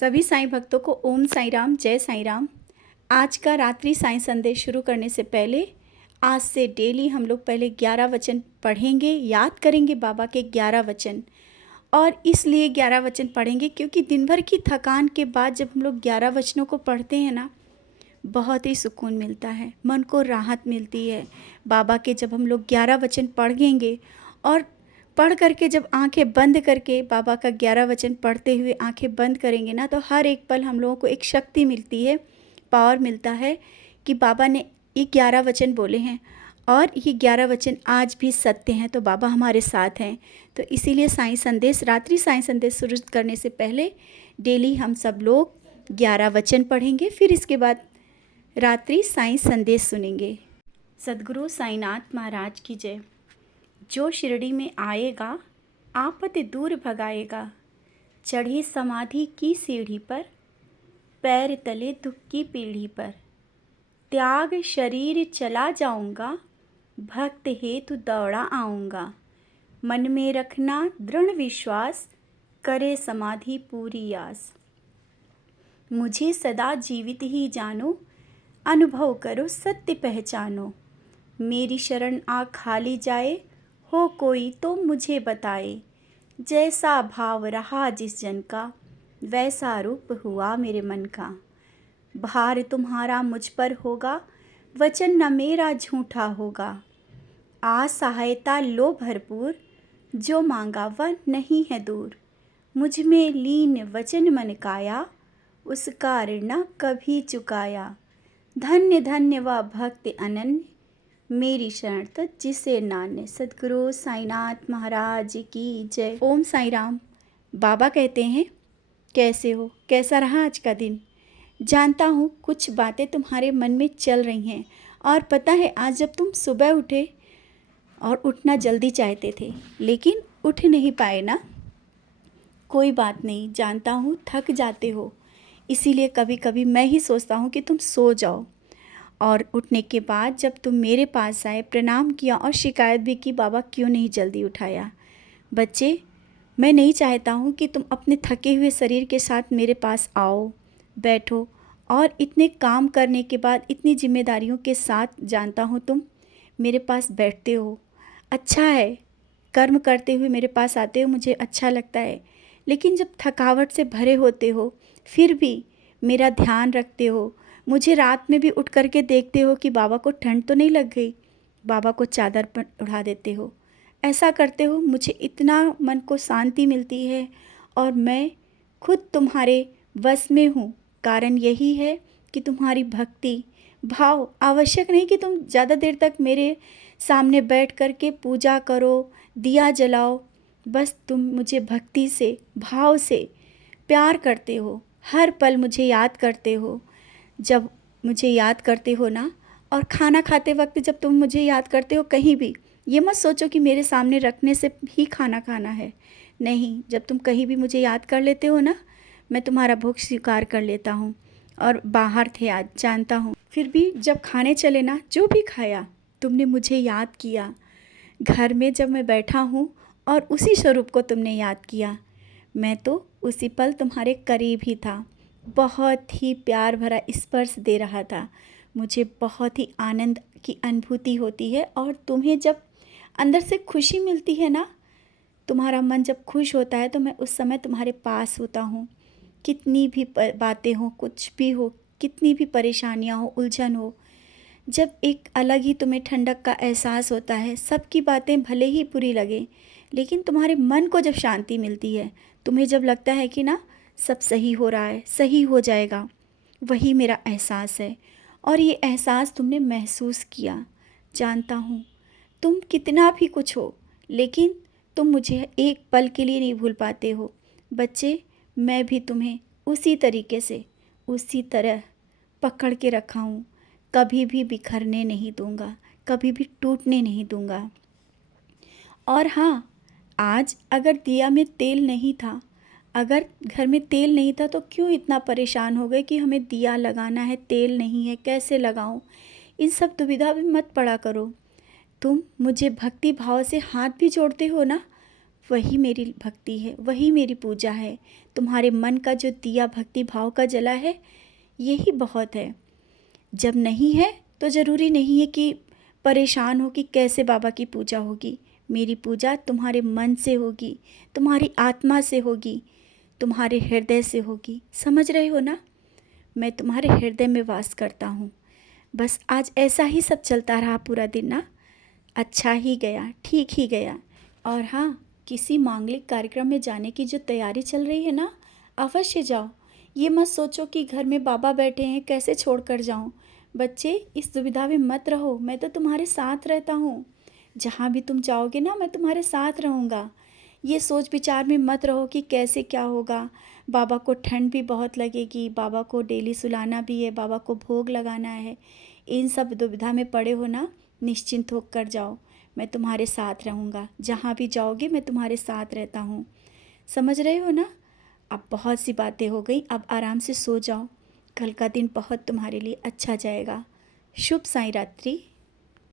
सभी साईं भक्तों को ओम साईं राम, जय साईं राम। आज का रात्रि साईं संदेश शुरू करने से पहले आज से डेली हम लोग पहले 11 वचन पढ़ेंगे, याद करेंगे बाबा के 11 वचन। और इसलिए 11 वचन पढ़ेंगे क्योंकि दिन भर की थकान के बाद जब हम लोग 11 वचनों को पढ़ते हैं ना, बहुत ही सुकून मिलता है, मन को राहत मिलती है। बाबा के जब हम लोग 11 वचन पढ़ेंगे और पढ़ करके जब आंखें बंद करके बाबा का 11 वचन पढ़ते हुए आंखें बंद करेंगे ना, तो हर एक पल हम लोगों को एक शक्ति मिलती है, पावर मिलता है कि बाबा ने ये 11 वचन बोले हैं और ये 11 वचन आज भी सत्य हैं, तो बाबा हमारे साथ हैं। तो इसीलिए साईं संदेश, रात्रि साईं संदेश शुरू करने से पहले डेली हम सब लोग 11 वचन पढ़ेंगे, फिर इसके बाद रात्रि साईं संदेश सुनेंगे। सद्गुरु साईनाथ महाराज की जय। जो शिरडी में आएगा आपत दूर भगाएगा, चढ़ी समाधि की सीढ़ी पर, पैर तले दुख की पीढ़ी पर, त्याग शरीर चला जाऊंगा, भक्त हेतु दौड़ा आऊँगा, मन में रखना दृढ़ विश्वास, करे समाधि पूरी आस। मुझे सदा जीवित ही जानो, अनुभव करो सत्य पहचानो, मेरी शरण आ खाली जाए, हो कोई तो मुझे बताए, जैसा भाव रहा जिस जन का, वैसा रूप हुआ मेरे मन का। भार तुम्हारा मुझ पर होगा, वचन न मेरा झूठा होगा, आ सहायता लो भरपूर, जो मांगा वह नहीं है दूर। मुझ में लीन वचन मन काया, उसका ऋण न कभी चुकाया। धन्य धन्य व भक्त अनन्य, मेरी शरण तो जिसे नान्य। सद्गुरु साईनाथ महाराज की जय। ओम साईं राम। बाबा कहते हैं, कैसे हो, कैसा रहा आज का दिन। जानता हूँ कुछ बातें तुम्हारे मन में चल रही हैं, और पता है आज जब तुम सुबह उठे और उठना जल्दी चाहते थे लेकिन उठ नहीं पाए ना। कोई बात नहीं, जानता हूँ थक जाते हो, इसीलिए कभी कभी मैं ही सोचता हूँ कि तुम सो जाओ। और उठने के बाद जब तुम मेरे पास आए, प्रणाम किया और शिकायत भी की, बाबा क्यों नहीं जल्दी उठाया। बच्चे, मैं नहीं चाहता हूँ कि तुम अपने थके हुए शरीर के साथ मेरे पास आओ, बैठो और इतने काम करने के बाद, इतनी जिम्मेदारियों के साथ जानता हूँ तुम मेरे पास बैठते हो। अच्छा है, कर्म करते हुए मेरे पास आते हो, मुझे अच्छा लगता है। लेकिन जब थकावट से भरे होते हो फिर भी मेरा ध्यान रखते हो, मुझे रात में भी उठ करके देखते हो कि बाबा को ठंड तो नहीं लग गई, बाबा को चादर पर उड़ा देते हो। ऐसा करते हो, मुझे इतना मन को शांति मिलती है और मैं खुद तुम्हारे वश में हूँ। कारण यही है कि तुम्हारी भक्ति भाव, आवश्यक नहीं कि तुम ज़्यादा देर तक मेरे सामने बैठ कर के पूजा करो, दिया जलाओ, बस तुम मुझे भक्ति से, भाव से प्यार करते हो, हर पल मुझे याद करते हो। जब मुझे याद करते हो ना, और खाना खाते वक्त जब तुम मुझे याद करते हो, कहीं भी ये मत सोचो कि मेरे सामने रखने से ही खाना खाना है, नहीं। जब तुम कहीं भी मुझे याद कर लेते हो ना, मैं तुम्हारा भूख स्वीकार कर लेता हूँ। और बाहर थे आज, जानता हूँ, फिर भी जब खाने चले ना, जो भी खाया तुमने मुझे याद किया। घर में जब मैं बैठा हूँ और उसी स्वरूप को तुमने याद किया, मैं तो उसी पल तुम्हारे करीब ही था, बहुत ही प्यार भरा स्पर्श दे रहा था। मुझे बहुत ही आनंद की अनुभूति होती है, और तुम्हें जब अंदर से खुशी मिलती है ना, तुम्हारा मन जब खुश होता है, तो मैं उस समय तुम्हारे पास होता हूँ। कितनी भी बातें हो, कुछ भी हो, कितनी भी परेशानियाँ हो, उलझन हो, जब एक अलग ही तुम्हें ठंडक का एहसास होता है। सबकी बातें भले ही बुरी लगें, लेकिन तुम्हारे मन को जब शांति मिलती है, तुम्हें जब लगता है कि ना सब सही हो रहा है, सही हो जाएगा, वही मेरा एहसास है। और ये एहसास तुमने महसूस किया। जानता हूँ तुम कितना भी कुछ हो, लेकिन तुम मुझे एक पल के लिए नहीं भूल पाते हो। बच्चे, मैं भी तुम्हें उसी तरीके से, उसी तरह पकड़ के रखा हूँ, कभी भी बिखरने नहीं दूँगा, कभी भी टूटने नहीं दूँगा। और हाँ, आज अगर दिया में तेल नहीं था, अगर घर में तेल नहीं था, तो क्यों इतना परेशान हो गए कि हमें दिया लगाना है, तेल नहीं है, कैसे लगाऊं। इन सब दुविधा में मत पड़ा करो। तुम मुझे भक्ति भाव से हाथ भी जोड़ते हो ना, वही मेरी भक्ति है, वही मेरी पूजा है। तुम्हारे मन का जो दिया भक्ति भाव का जला है, यही बहुत है। जब नहीं है तो ज़रूरी नहीं है कि परेशान हो कि कैसे बाबा की पूजा होगी। मेरी पूजा तुम्हारे मन से होगी, तुम्हारी आत्मा से होगी, तुम्हारे हृदय से होगी। समझ रहे हो ना? मैं तुम्हारे हृदय में वास करता हूँ। बस आज ऐसा ही सब चलता रहा पूरा दिन ना, अच्छा ही गया, ठीक ही गया। और हाँ, किसी मांगलिक कार्यक्रम में जाने की जो तैयारी चल रही है ना, अवश्य जाओ। ये मत सोचो कि घर में बाबा बैठे हैं, कैसे छोड़ कर जाऊँ। बच्चे, इस दुविधा में मत रहो, मैं तो तुम्हारे साथ रहता हूँ। जहाँ भी तुम जाओगे ना, मैं तुम्हारे साथ रहूँगा। ये सोच विचार में मत रहो कि कैसे क्या होगा। बाबा को ठंड भी बहुत लगेगी, बाबा को डेली सुलाना भी है, बाबा को भोग लगाना है। इन सब दुविधा में पड़े हो ना, निश्चिंत होकर जाओ। मैं तुम्हारे साथ रहूँगा, जहाँ भी जाओगे मैं तुम्हारे साथ रहता हूँ। समझ रहे हो ना? अब बहुत सी बातें हो गई, अब आराम से सो जाओ। कल का दिन बहुत तुम्हारे लिए अच्छा जाएगा। शुभ साई रात्रि।